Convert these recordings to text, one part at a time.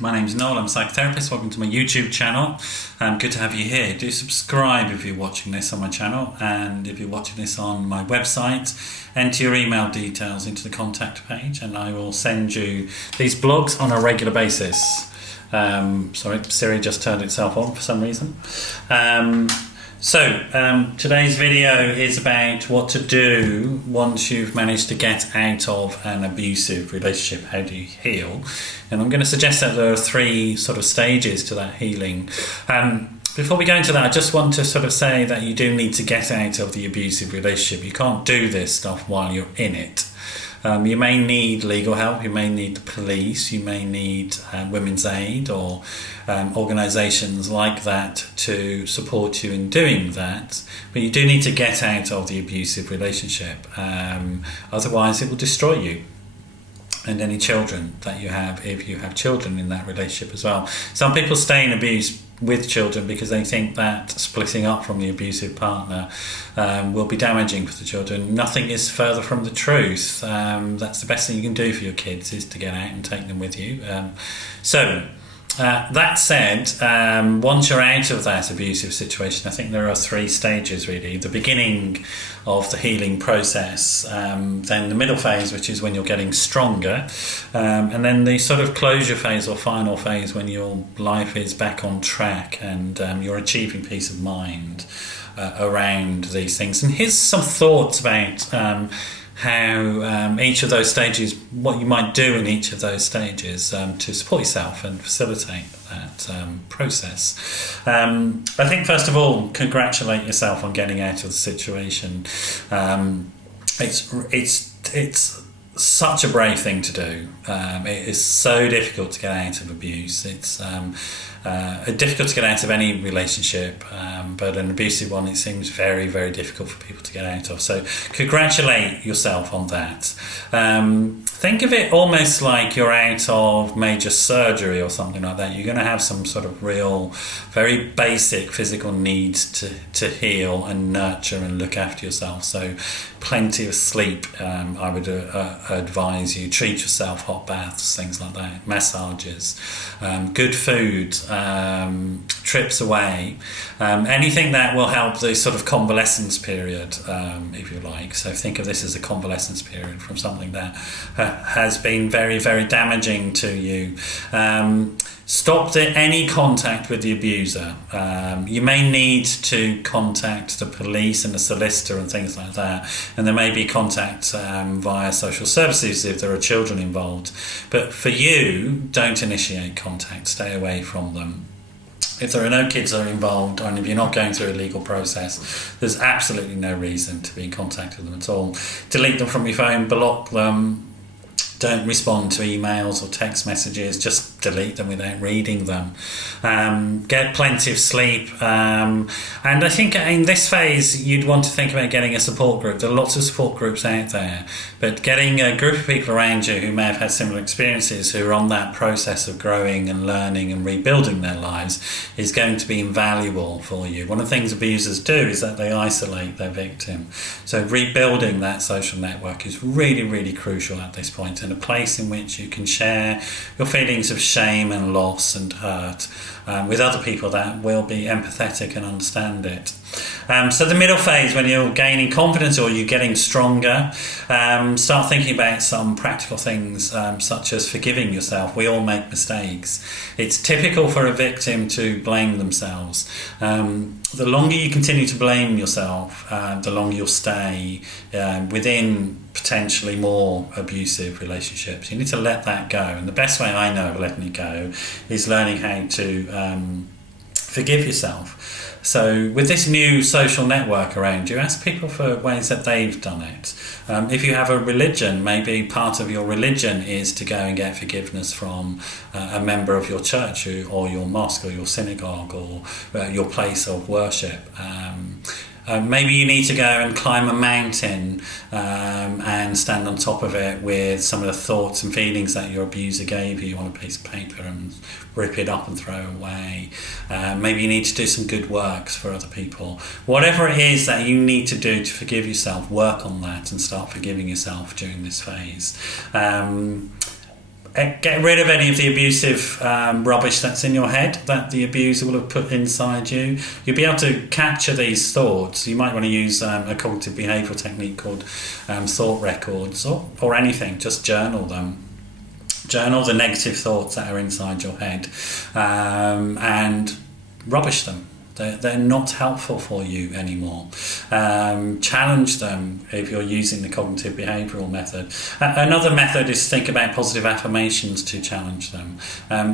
My name's Noel, I'm a psychotherapist. Welcome to my YouTube channel. Good to have you here. Do subscribe if you're watching this on my channel, and if you're watching this on my website, enter your email details into the contact page and I will send you these blogs on a regular basis. Sorry, Siri just turned itself on for some reason. Today's video is about what to do once you've managed to get out of an abusive relationship. How do you heal? And I'm going to suggest that there are three sort of stages to that healing. Before we go into that, I just want to sort of say that you do need to get out of the abusive relationship. You can't do this stuff while you're in it. You may need legal help, you may need the police, you may need Women's Aid or organisations like that to support you in doing that, but you do need to get out of the abusive relationship, otherwise it will destroy you and any children that you have, if you have children in that relationship as well. Some people stay in abuse with children because they think that splitting up from the abusive partner will be damaging for the children. Nothing is further from the truth. That's the best thing you can do for your kids, is to get out and take them with you. That said, once you're out of that abusive situation, I think there are three stages really. The beginning of the healing process, then the middle phase, which is when you're getting stronger, and then the sort of closure phase or final phase when your life is back on track and you're achieving peace of mind around these things. And here's some thoughts about how each of those stages, what you might do in each of those stages to support yourself and facilitate that process. I think first of all, congratulate yourself on getting out of the situation. It's such a brave thing to do. It is so difficult to get out of abuse. It's difficult to get out of any relationship, but an abusive one, it seems very, very difficult for people to get out of. So congratulate yourself on that. Think of it almost like you're out of major surgery or something like that. You're going to have some sort of real, very basic physical needs to heal and nurture and look after yourself. So plenty of sleep, I would advise you. Treat yourself, hot baths, things like that, massages, good food, trips away, anything that will help the sort of convalescence period, if you like. So think of this as a convalescence period from something that has been very, very damaging to you. Stop any contact with the abuser. You may need to contact the police and the solicitor and things like that, and there may be contact via social services if there are children involved. But for you, don't initiate contact. Stay away from them. If there are no kids that are involved, and if you're not going through a legal process, there's absolutely no reason to be in contact with them at all. Delete them from your phone, block them. Don't respond to emails or text messages, just delete them without reading them. Get plenty of sleep. And I think in this phase, you'd want to think about getting a support group. There are lots of support groups out there, but getting a group of people around you who may have had similar experiences, who are on that process of growing and learning and rebuilding their lives, is going to be invaluable for you. One of the things abusers do is that they isolate their victim. So rebuilding that social network is really, really crucial at this point. And a place in which you can share your feelings of shame and loss and hurt with other people that will be empathetic and understand it. So the middle phase, when you're gaining confidence or you're getting stronger, start thinking about some practical things, such as forgiving yourself. We all make mistakes. It's typical for a victim to blame themselves. The longer you continue to blame yourself, the longer you'll stay within potentially more abusive relationships. You need to let that go, and the best way I know of letting it go is learning how to forgive yourself. So with this new social network around you, ask people for ways that they've done it. If you have a religion, maybe part of your religion is to go and get forgiveness from a member of your church or your mosque or your synagogue or your place of worship. Maybe you need to go and climb a mountain and stand on top of it with some of the thoughts and feelings that your abuser gave you on a piece of paper and rip it up and throw away. Maybe you need to do some good works for other people. Whatever it is that you need to do to forgive yourself, work on that and start forgiving yourself during this phase. Get rid of any of the abusive rubbish that's in your head that the abuser will have put inside you. You'll be able to capture these thoughts. You might want to use a cognitive behavioural technique called thought records, or anything. Just journal them. Journal the negative thoughts that are inside your head, and rubbish them. They're not helpful for you anymore. Challenge them if you're using the cognitive behavioural method. Another method is think about positive affirmations to challenge them.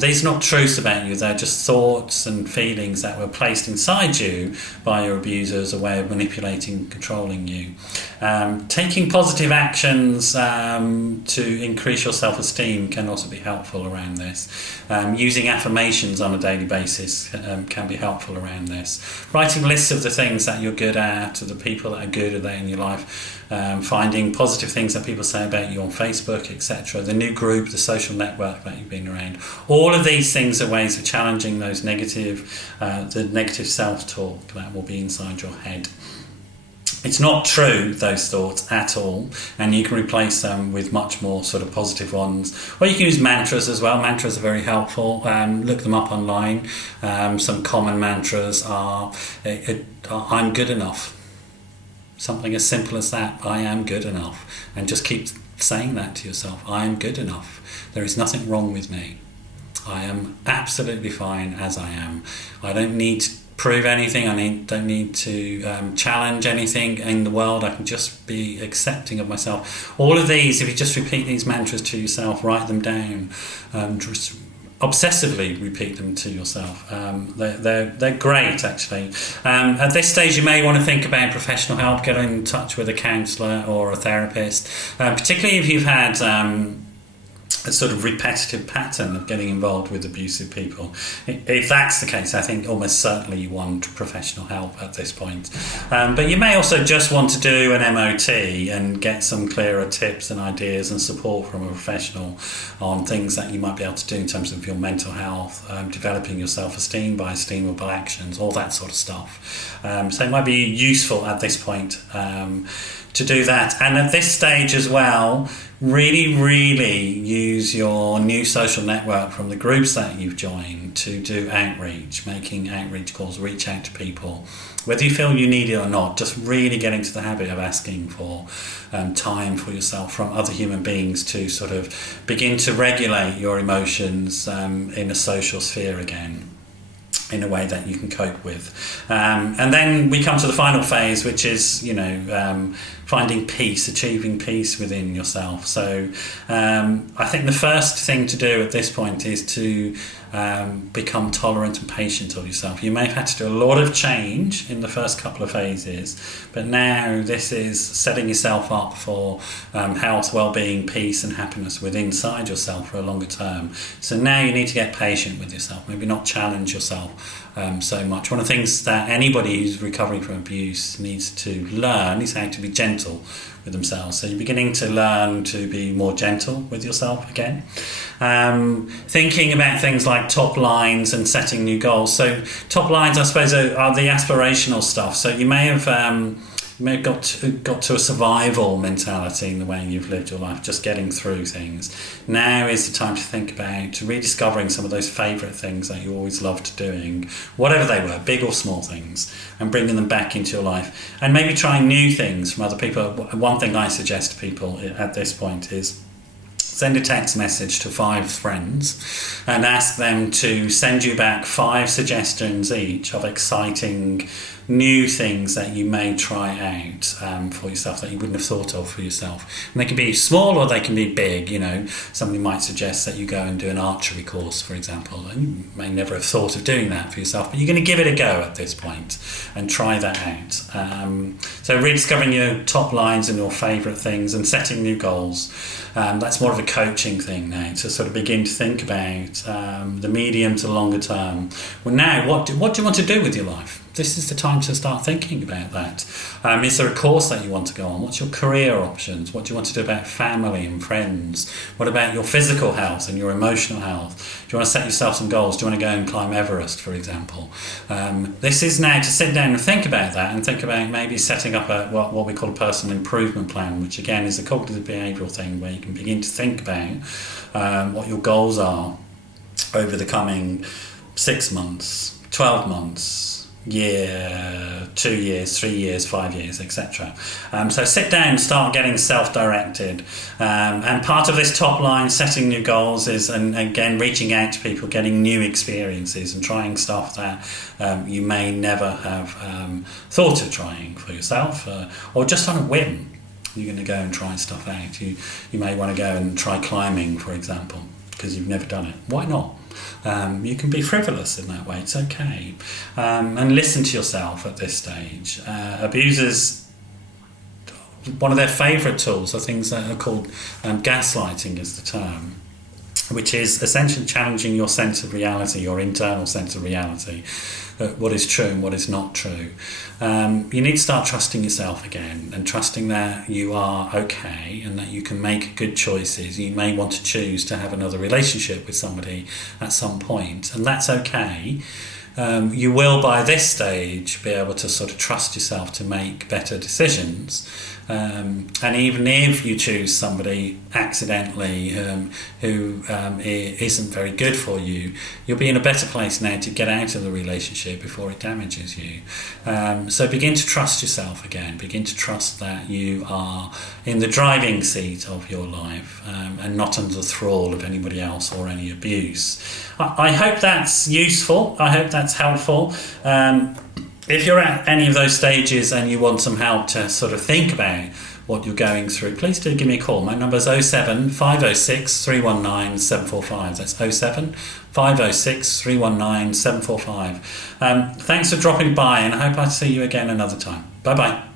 These are not truths about you, they're just thoughts and feelings that were placed inside you by your abuser as a way of manipulating and controlling you. Taking positive actions to increase your self-esteem can also be helpful around this. Using affirmations on a daily basis can be helpful around this. Writing lists of the things that you're good at, or the people that are good at that in your life, finding positive things that people say about you on Facebook, etc. The new group, the social network that you've been around. All of these things are ways of challenging those the negative self-talk that will be inside your head. It's not true, those thoughts, at all, and you can replace them with much more sort of positive ones. Or you can use mantras as well. Mantras are very helpful. Look them up online. Some common mantras are, I'm good enough. Something as simple as that, I am good enough. And just keep saying that to yourself. I am good enough. There is nothing wrong with me. I am absolutely fine as I am. I don't need to prove anything. Don't need to challenge anything in the world. I can just be accepting of myself. All of these, if you just repeat these mantras to yourself, write them down, just obsessively repeat them to yourself. They're great, actually. At this stage, you may want to think about professional help. Get in touch with a counsellor or a therapist, particularly if you've had a sort of repetitive pattern of getting involved with abusive people. If that's the case, I think almost certainly you want professional help at this point. But you may also just want to do an MOT and get some clearer tips and ideas and support from a professional on things that you might be able to do in terms of your mental health, developing your self-esteem by esteemable actions, all that sort of stuff. So it might be useful at this point to do that. And at this stage as well, really use your new social network from the groups that you've joined to do outreach, making outreach calls, reach out to people. Whether you feel you need it or not, just really get into the habit of asking for time for yourself from other human beings to sort of begin to regulate your emotions in a social sphere again, in a way that you can cope with. And then we come to the final phase, which is, finding peace, achieving peace within yourself. So I think the first thing to do at this point is to become tolerant and patient of yourself. You may have had to do a lot of change in the first couple of phases, but now this is setting yourself up for health, well-being, peace and happiness within inside yourself for a longer term. So now you need to get patient with yourself, maybe not challenge yourself so much. One of the things that anybody who's recovering from abuse needs to learn is how to be gentle with themselves. So you're beginning to learn to be more gentle with yourself again. Thinking about things like top lines and setting new goals. So top lines, I suppose, are the aspirational stuff. So you may have got to a survival mentality in the way you've lived your life, just getting through things. Now is the time to think about rediscovering some of those favourite things that you always loved doing, whatever they were, big or small things, and bringing them back into your life. And maybe trying new things from other people. One thing I suggest to people at this point is send a text message to 5 friends and ask them to send you back 5 suggestions each of exciting new things that you may try out for yourself that you wouldn't have thought of for yourself. And they can be small or they can be big. Somebody might suggest that you go and do an archery course, for example, and you may never have thought of doing that for yourself, but you're going to give it a go at this point and try that out. So rediscovering your top lines and your favourite things and setting new goals. That's more of a coaching thing now, to sort of begin to think about the medium to longer term. Well, now, what do you want to do with your life? this is the time to start thinking about that. Is there a course that you want to go on? What's your career options? What do you want to do about family and friends? What about your physical health and your emotional health? Do you want to set yourself some goals? Do you want to go and climb Everest, for example? This is now to sit down and think about that, and think about maybe setting up what we call a personal improvement plan, which again is a cognitive behavioural thing where you can begin to think about what your goals are over the coming 6 months, 12 months, year, 2 years, 3 years, 5 years, etc. So sit down, start getting self-directed. And part of this top line, setting new goals, is, and again, reaching out to people, getting new experiences and trying stuff that you may never have thought of trying for yourself, or just on a whim. You're going to go and try stuff out. You may want to go and try climbing, for example, because you've never done it. Why not? You can be frivolous in that way. It's okay. And listen to yourself at this stage. Abusers, one of their favourite tools are things that are called gaslighting is the term, which is essentially challenging your sense of reality, your internal sense of reality, what is true and what is not true. You need to start trusting yourself again, and trusting that you are okay and that you can make good choices. You may want to choose to have another relationship with somebody at some point, and that's okay. You will, by this stage, be able to sort of trust yourself to make better decisions. And even if you choose somebody accidentally who isn't very good for you, you'll be in a better place now to get out of the relationship before it damages you. So begin to trust yourself again. Begin to trust that you are in the driving seat of your life, and not under the thrall of anybody else or any abuse. I hope that's useful. I hope that's helpful. If you're at any of those stages and you want some help to sort of think about what you're going through, please do give me a call. My number is 07 506 319 745. That's 07 506 319 745. Thanks for dropping by, and I hope I see you again another time. Bye-bye.